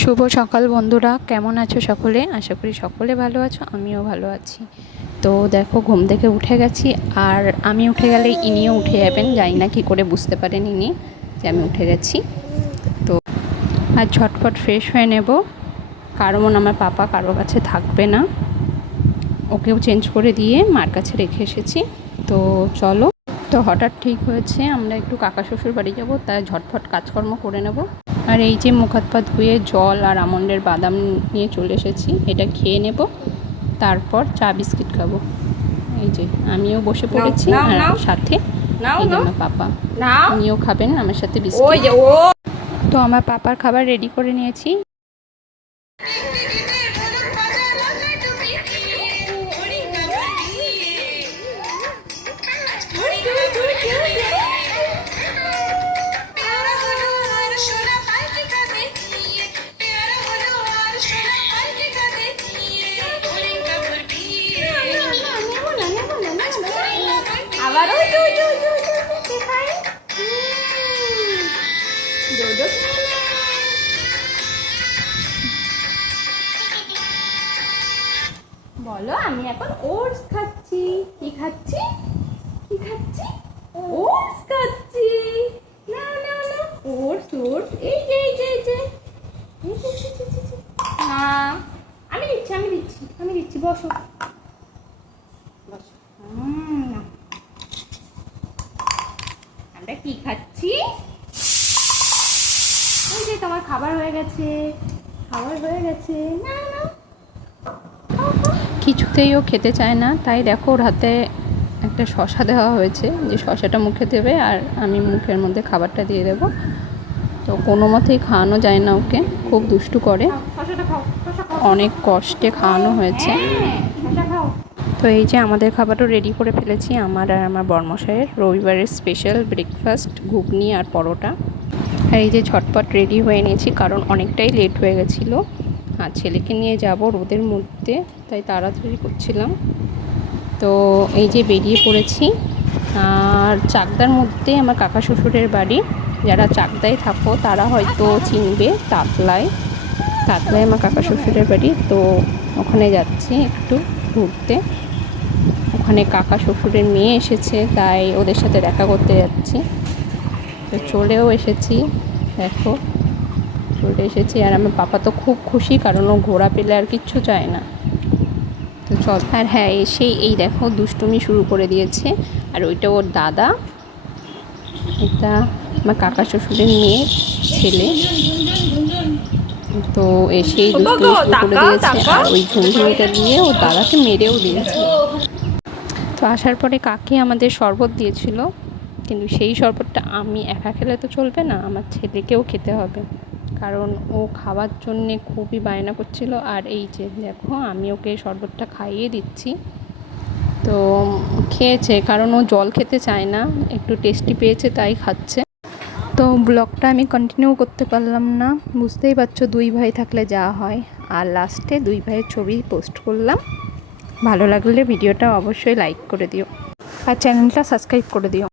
শুভ সকাল বন্ধুরা, কেমন আছো সকলে? আশা করি সকলে ভালো আছো, আমিও ভালো আছি। তো দেখো, ঘুম থেকে উঠে গেছি। আর আমি উঠে গেলে ইনিও উঠে যাবেন, জানি না কী করে বুঝতে পারেন ইনি যে আমি উঠে গেছি। তো আর ঝটপট ফ্রেশ হয়ে নেব, কারণ আমার পাপা কারো কাছে থাকবে না, ওকেও চেঞ্জ করে দিয়ে মার কাছে রেখে এসেছি। তো চলো, তো হঠাৎ ঠিক হয়েছে আমরা একটু কাকা শ্বশুর বাড়ি যাব, তাই ঝটফট কাজকর্ম করে নেব। আর এই যে মুখ হাত পা ধুয়ে জল আর আমন্ডের বাদাম নিয়ে চলে এসেছি, এটা খেয়ে নেব, তারপর চা বিস্কিট খাবো। এই যে আমিও বসে পড়েছি, আর সাথে এই যে আমার পাপা, উনিও খাবেন আমার সাথে বিস্কিট। তো আমার পাপার খাবার রেডি করে নিয়েছি। বলো, আমি এখন ওটস খাচ্ছি। কি খাচ্ছি? কি খাচ্ছি? ওটস খাচ্ছি। না না না, ওটস ওটস, এই যে এই যে এই যে, হ্যাঁ আমি দিচ্ছি আমি দিচ্ছি আমি দিচ্ছি, বসো বসো। আমরা কি খাচ্ছি? ওই যে তোমার খাবার হয়ে গেছে, খাবার হয়ে গেছে। না না, কিছুতেই ও খেতে চায় না, তাই দেখো ওর হাতে একটা শশা দেওয়া হয়েছে, যে শশাটা মুখে দেবে আর আমি মুখের মধ্যে খাবারটা দিয়ে দেব। তো কোনো মতেই খাওয়ানো যায় না ওকে, খুব দুষ্টু করে, অনেক কষ্টে খাওয়ানো হয়েছে। তো এই যে আমাদের খাবারও রেডি করে ফেলেছি, আমার আর আমার বরমশাইয়ের রবিবারের স্পেশাল ব্রেকফাস্ট, ঘুগনি আর পরোটা। আর এই যে ঝটপট রেডি হয়ে নিয়েছি, কারণ অনেকটাই লেট হয়ে গেছিলো, আর ছেলেকে নিয়ে যাব রোদের মধ্যে, তাই তাড়াতাড়ি করছিলাম। তো এই যে বেরিয়ে পড়েছি। আর চাকদার মধ্যে আমার কাকা শ্বশুরের বাড়ি, যারা চাকদায় থাকো তারা হয়তো চিনবে, তাতলায় আমার কাকা শ্বশুরের বাড়ি। তো ওখানে যাচ্ছি একটু ঘুরতে, ওখানে কাকা শ্বশুরের মেয়ে এসেছে, তাই ওদের সাথে দেখা করতে যাচ্ছি। তো চলেও এসেছি, দেখো চলে এসেছি। আর আমার পাপা তো খুব খুশি, কারণ ও ঘোরা পেলে আর কিচ্ছু চায় না। তো চল। আর হ্যাঁ, এসেই এই দেখো দুষ্টুমি শুরু করে দিয়েছে। আর ওইটা ওর দাদা, এটা আমার কাকা শ্বশুরের মেয়ের ছেলে। তো এসেই দুষ্টুমি শুরু করে দিয়েছে, আর ওই ঝুমঝুমিটা দিয়ে ওর দাদাকে মেরেও দিয়েছে। তো আসার পরে কাকি আমাদের শরবত দিয়েছিল, কিন্তু সেই শরবতটা আমি একা খেলে তো চলবে না, আমার ছেলেকেও খেতে হবে, কারণ ও খাওয়ার জন্যে খুবই বায়না করছিল। আর এই যে দেখো, আমি ওকে শরবতটা খাইয়ে দিচ্ছি। তো খেয়েছে, কারণ ও জল খেতে চায় না, একটু টেস্টি পেয়েছে তাই খাচ্ছে। তো ব্লগটা আমি কন্টিনিউ করতে পারলাম না, বুঝতেই পারছো দুই ভাই থাকলে যা হয়। আর লাস্টে দুই ভাইয়ের ছবি পোস্ট করলাম। ভালো লাগলে ভিডিওটা অবশ্যই লাইক করে দিও, আর চ্যানেলটা সাবস্ক্রাইব করে দিও।